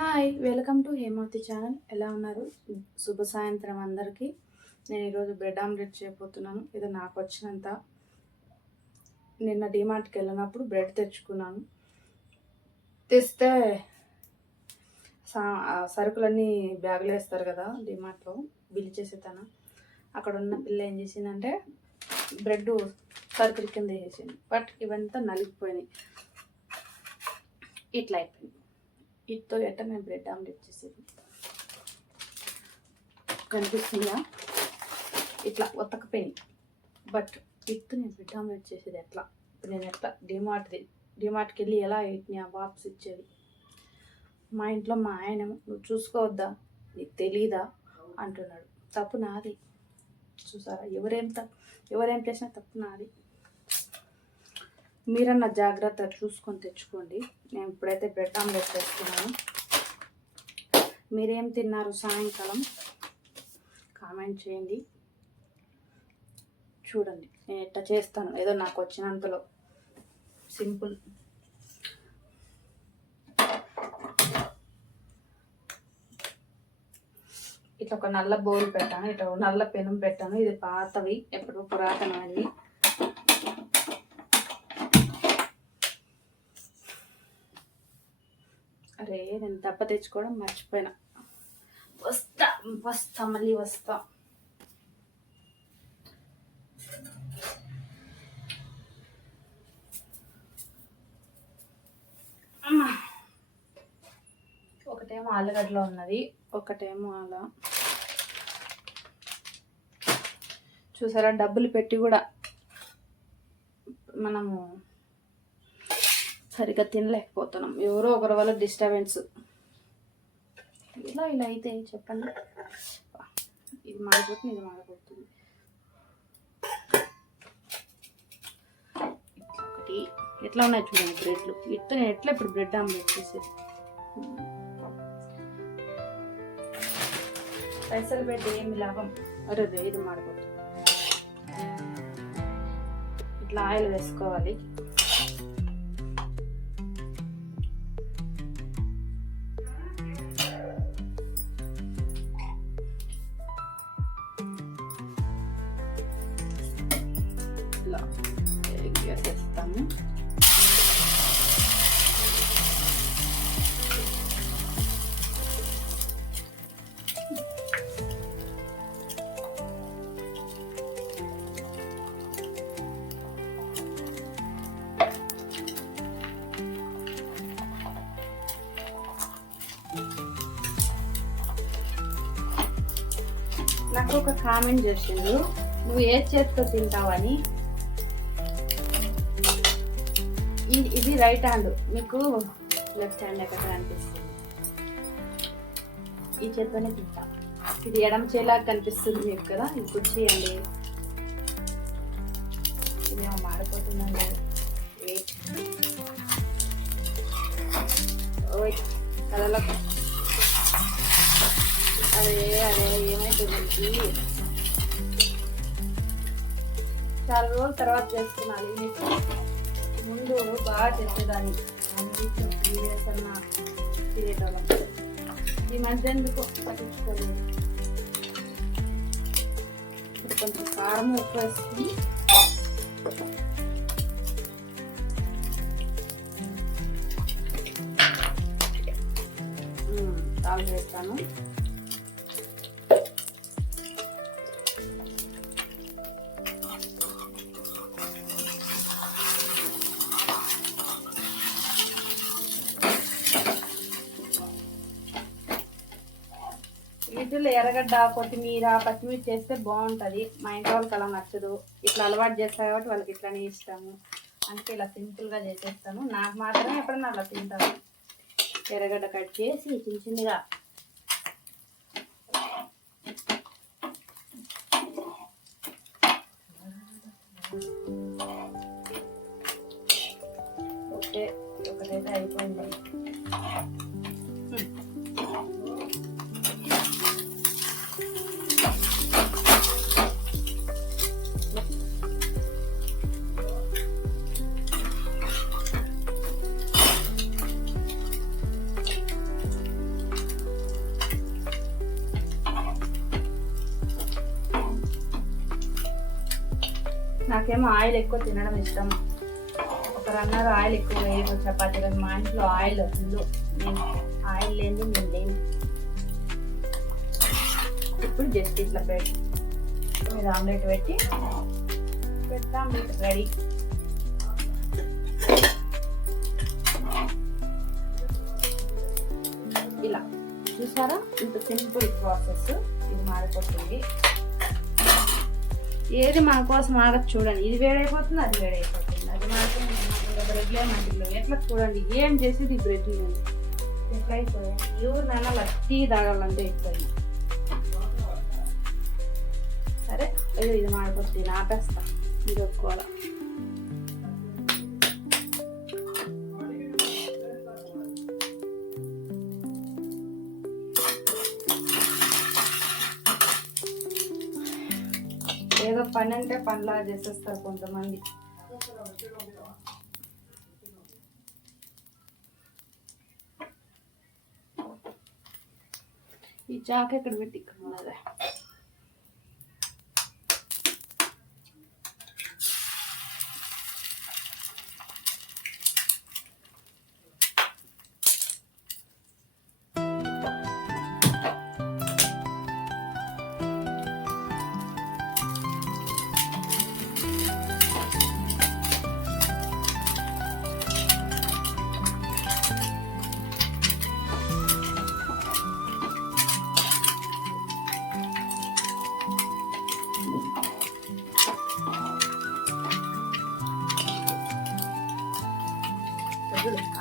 Hi, welcome to Hemavathi channel. ఎలా ఉన్నారు? శుభ సాయంత్రం అందరికీ. నేను ఈరోజు బ్రెడ్ ఆమ్లెట్ చేయబోతున్నాను. ఇది నాకు వచ్చినంత. నిన్న డిమార్ట్కి వెళ్ళినప్పుడు బ్రెడ్ తెచ్చుకున్నాను. తెస్తే సరుకులన్నీ బ్యాగులు వేస్తారు కదా డిమార్ట్లో, బిల్ చేసేతను. అక్కడ ఉన్న పిల్ల ఏం చేసిందంటే బ్రెడ్ సరుకుల కింద వేసేసింది. బట్ ఇవంతా నలిగిపోయినాయి. ఇట్లా అయిపోయింది. వీటితో ఎట్లా నేను బ్రెడ్ ఆమ్లెట్ చేసేది కనిపిస్తుందా? ఇట్లా ఉతకపోయింది. బట్ వీటితో నేను బ్రెడ్ ఆమ్లెట్ చేసేది ఎట్లా? ఇప్పుడు నేను ఎట్లా డిమార్ట్కి వెళ్ళి ఎలా వీటిని బాక్స్ ఇచ్చేది? మా ఇంట్లో మా ఆయన నువ్వు చూసుకోవద్దా, నీకు తెలీదా అంటున్నాడు. తప్పు నాది. చూసారా, ఎవరేం చేసినా తప్పు నాది. మీరన్న జాగ్రత్త చూసుకొని తెచ్చుకోండి. నేను ఇప్పుడైతే బ్రెడ్ ఆమ్లెట్ చేస్తున్నాను. మీరేం తిన్నారు సాయంకాలం? కామెంట్ చేయండి. చూడండి నేను ఎట్లా చేస్తాను, ఏదో నాకు వచ్చినంతలో సింపుల్. ఇట్లా ఒక నల్ల బౌల్ పెట్టాను, ఇట్లా నల్ల పెనం పెట్టాను. ఇది పాతవి, ఎప్పుడు పురాతనమైనవి. అరే, నేను దెబ్బ తెచ్చుకోవడం మర్చిపోయినా. మళ్ళీ వస్తా. ఒకటేమో ఆలుగడ్డలో ఉన్నది, ఒకటేమో అలా. చూసారా, డబ్బులు పెట్టి కూడా మనము సరిగ్గా తినలేకపోతున్నాం. ఎవరో ఒకరి వల్ల డిస్టర్బెన్స్. ఇలా అయితే చెప్పండి. ఇది మాడిపోతుంది, ఇది మాడిపోతుంది. ఒకటి ఎట్లా ఉన్నాయి చూడండి బ్రెడ్లు. వీటితో నేను ఎట్లా ఇప్పుడు బ్రెడ్ ఆమ్లెట్ చేసేది. పైసలు పెట్టి ఏమి లాభం? అరే, ఇది మాడిపోతుంది. ఇట్లా ఆయిల్ వేసుకోవాలి. ఇట్లా వేసేస్తాము. నాకు ఒక కామెంట్ చేసిండు, నువ్వు ఏ చేతితో తింటావని. ఇది రైట్ హ్యాండ్, మీకు లెఫ్ట్ హ్యాండ్ ఎక్కడ కనిపిస్తుంది. ఈ చేతితోనే తింటా. ఇది ఎడమ చేలాగా కనిపిస్తుంది మీకు కదా, ఇప్పుడు చేయండి. ఇదేమో మాడిపోతుందండి. వెయిట్ కదలకు. అరే ఏమైతుంది? చాలా రోజుల తర్వాత చేస్తున్నాను. నీకు ముందు బాగా చేసేదాన్ని, వీడియోస్ అన్నా తినేటోళ్ళం. ఈ మధ్య ఎందుకు పట్టించుకోలేదు. ఇప్పుడు కొంచెం కారం ఉప్పు వేసుకుని తాగు చేస్తాను. వీటిలో ఎర్రగడ్డ, కొత్తిమీర, పచ్చిమిర్చి చేస్తే బాగుంటుంది. మా ఇంట్లో వాళ్ళకి అలా నచ్చదు. ఇట్లా అలవాటు చేస్తారు కాబట్టి వాళ్ళకి ఇట్లానే ఇష్టము. అందుకే ఇలా సింపుల్గా చేసేస్తాను. నాకు మాత్రమే ఎప్పుడన్నా అలా తింటాను. ఎర్రగడ్డ కట్ చేసి చిన్న చిన్నగా ఓకే. ఒకటైతే అయిపోయింది. నాకేమో ఆయిల్ ఎక్కువ తినడం ఇష్టం. ఒక రన్నర్ ఆయిల్ ఎక్కువ వేయకు చపాతీ, కానీ మా ఇంట్లో ఆయిల్ ఫుల్. నేను ఆయిల్ లేని నేను లేను. ఇప్పుడు జస్ట్ ఇట్లా పెట్టి మీద ఆమ్లెట్ పెట్టి పెడతాం. మీకు రెడీ. ఇలా చూసారా, ఇంత సింపుల్ ప్రాసెస్. ఇది మారిపోతుంది. ఏది మన కోసం ఆగదు చూడండి. ఇది వేడైపోతుంది, అది వేడైపోతుంది, అది మాత్రం బ్రెడ్లే మంటిలో ఎట్లా చూడండి. ఏం చేసేది బ్రెడ్ ఎట్లా అయిపోయాయి. ఎవరినైనా లట్టి తాగాలంటే అయిపోయింది. సరే, అయ్యో ఇది మాడిపోతుంది, ఆపేస్తా. ఇది ఒప్పుకోవాలి. ఏదో పని అంటే పనిలా చేసేస్తారు కొంతమంది. ఈ చాకు ఎక్కడ పెట్టి ఇక్కడ ఉన్నదా?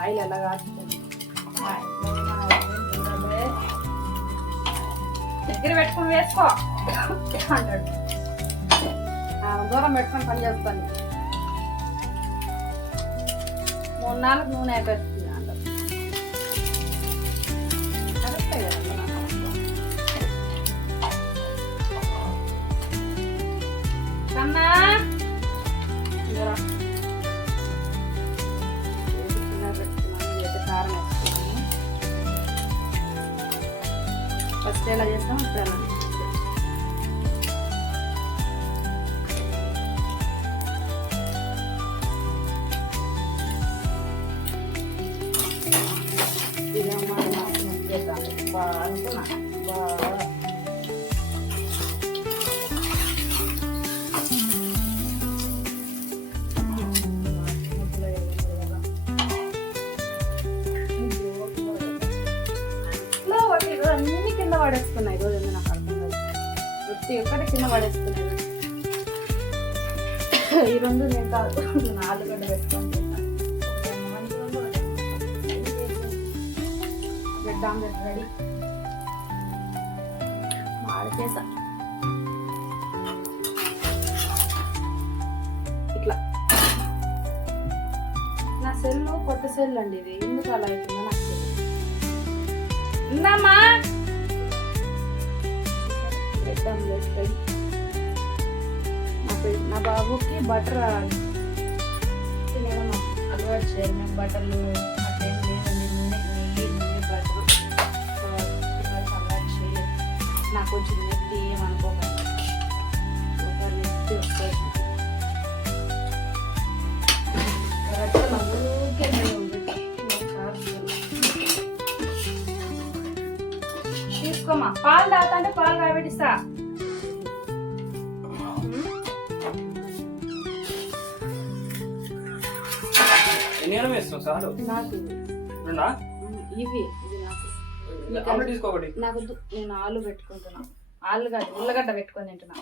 ఆయిల్ ఎలా కాస్తుంది. దగ్గర పెట్టుకుని వేసుకో అంటాడు. దూరం పెట్టుకొని పని చేస్తాను. 3 నాలుగు నూనె అయిపోతుంది అంటారు. కరెక్టే కదండి. కన్నా కారం వేసుకున్నాము. ఫస్ట్ ఎలా చేస్తాం ఇప్పుడు ఎలా బాగా అనుకున్నా. బాగా అన్ని కింద పడేస్తున్నాయి. ఈరోజు ఎందుకు నాకు అర్థం కాదు. ప్రతి ఒక్కటి కింద పడేస్తున్నాయి. ఈ రెండు నేను కాదు, 4 గంటలు పెట్టుకొని తింటాను. Bread omelette ready. మాడిచేసా ఇట్లా. నా సెల్ కొత్త సెల్ అండి. ఇది ఎందుకు అలా అవుతుందో నాకు తెలియదు. ఉందమ్మా బ్రెడ్ ఆమ్లెట్ రెడీ. నా బాబుకి బటర్ తినడం అలవాటు చేయాలి. మేము బటర్లు అట్లేం లేదండి. నూనె బటర్ అలవాటు చేయలేదు. నాకు కొంచెం నెత్తి ఏమనుకోకండి. ఒక నెత్తి వస్తుంది. తీసుకోమా. పాలు తాగుతా అంటే పాలు కాబట్టిస్తా. ఇవి నాకు నేను ఆలు పెట్టుకుంటున్నా. ఆలు కాదు, ఉల్లగడ్డ పెట్టుకొని తింటున్నా.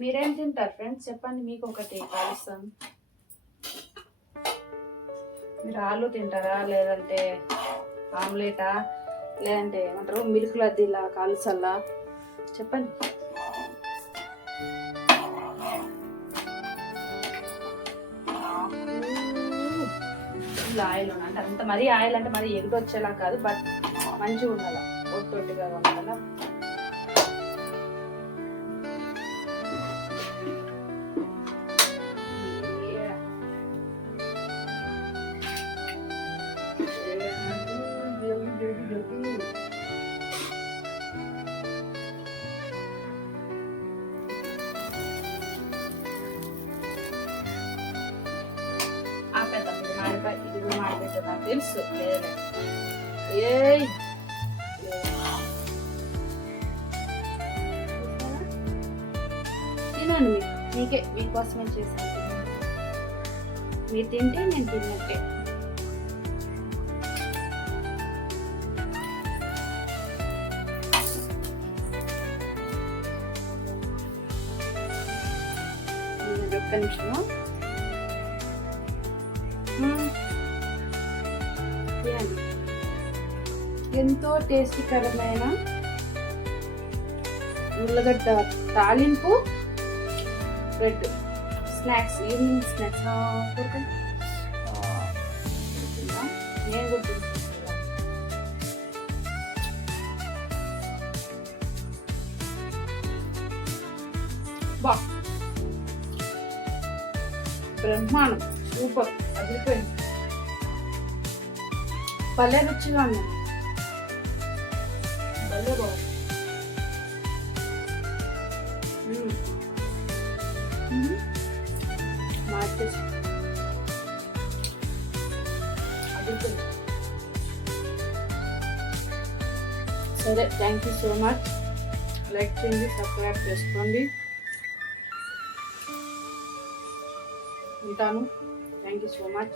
మీరేం తింటారు ఫ్రెండ్స్ చెప్పండి. మీకు ఒకటి కాలుస్తాను. మీరు ఆలు తింటారా, లేదంటే ఆమ్లెటా, లేదంటే ఏమంటారు మిల్క్ లద్ది ఇలా కాలుసల్లా చెప్పండి. ఇలా ఆయిల్ అంటే అంత మరీ ఆయిల్ అంటే మరీ ఎగుడు వచ్చేలా కాదు, బట్ మంచిగా ఉండాల, ఒట్టొట్టిగా ఉండాల. నాకు తెలుసు. లేదులే. ఏయ్ తినండి, మీకే మీకోసమే చేశాను. మీరు తింటే నేను తిన్నట్టే. ఒక్క నిమిషము. ఎంతో టేస్టీకరమైన ఉల్లగడ్డ తాలింపు బ్రెడ్ స్నాక్స్, ఈవినింగ్ స్నాక్స్. నేను కూడా బా బ్రహ్మాండం, సూపర్, అదిరిపోయింది. భలే రుచిగా ఉంది, భలే బాగుంది. మార్చేసి అదిరిపోయింది. సరే, thank you so much. Like చేయండి, సబ్స్క్రైబ్ చేసుకోండి. ఉంటాను. Thank you so much.